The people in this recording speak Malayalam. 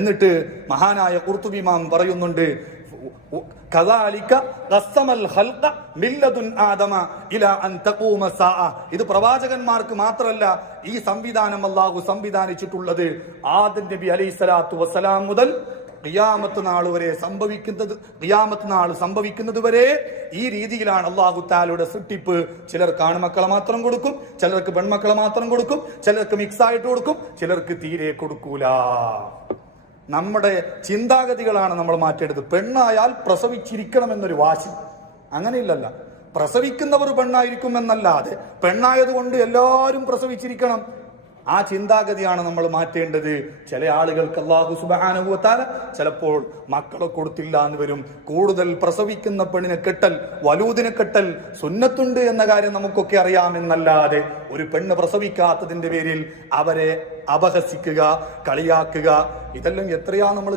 എന്നിട്ട് മഹാനായ ഖുർത്തുബി ഇമാം പറയുന്നുണ്ട്, ഇത് പ്രവാചകന്മാർക്ക് മാത്രമല്ല ഈ സംവിധാനം അല്ലാഹു സംവിധാനിച്ചിട്ടുള്ളത് ആദം നബി അലൈഹിസ്സലാത്തു വസ്സലാം മുതൽ ഖിയാമത്ത് നാൾ സംഭവിക്കുന്നത് വരെ ഈ രീതിയിലാണ് അല്ലാഹു തആലയുടെ സൃഷ്ടിപ്പ്. ചിലർക്ക് ആൺമക്കളെ മാത്രം കൊടുക്കും, ചിലർക്ക് പെൺമക്കളെ മാത്രം കൊടുക്കും, ചിലർക്ക് മിക്സ് ആയിട്ട് കൊടുക്കും, ചിലർക്ക് തീരെ കൊടുക്കൂല. നമ്മുടെ ചിന്താഗതികളാണ് നമ്മൾ മാറ്റേണ്ടത്. പെണ്ണായാൽ പ്രസവിച്ചിരിക്കണമെന്നൊരു വാശി അങ്ങനെയില്ലല്ല. പ്രസവിക്കുന്നവർ പെണ്ണായിരിക്കും എന്നല്ലാതെ പെണ്ണായതുകൊണ്ട് എല്ലാവരും പ്രസവിച്ചിരിക്കണം, ആ ചിന്താഗതിയാണ് നമ്മൾ മാറ്റേണ്ടത്. ചില ആളുകൾക്ക് അല്ലാഹു സുബ്ഹാനഹു വ തആല ചിലപ്പോൾ മക്കളെ കൊടുത്തില്ല എന്ന് വരും. കൂടുതൽ പ്രസവിക്കുന്ന പെണ്ണിനെ കെട്ടൽ, വലൂദിനെ കെട്ടൽ സുന്നത്തുണ്ട് എന്ന കാര്യം നമുക്കൊക്കെ അറിയാമെന്നല്ലാതെ ഒരു പെണ്ണ് പ്രസവിക്കാത്തതിന്റെ പേരിൽ അവരെ അപഹസിക്കുക, കളിയാക്കുക, ഇതെല്ലാം എത്രയാ നമ്മൾ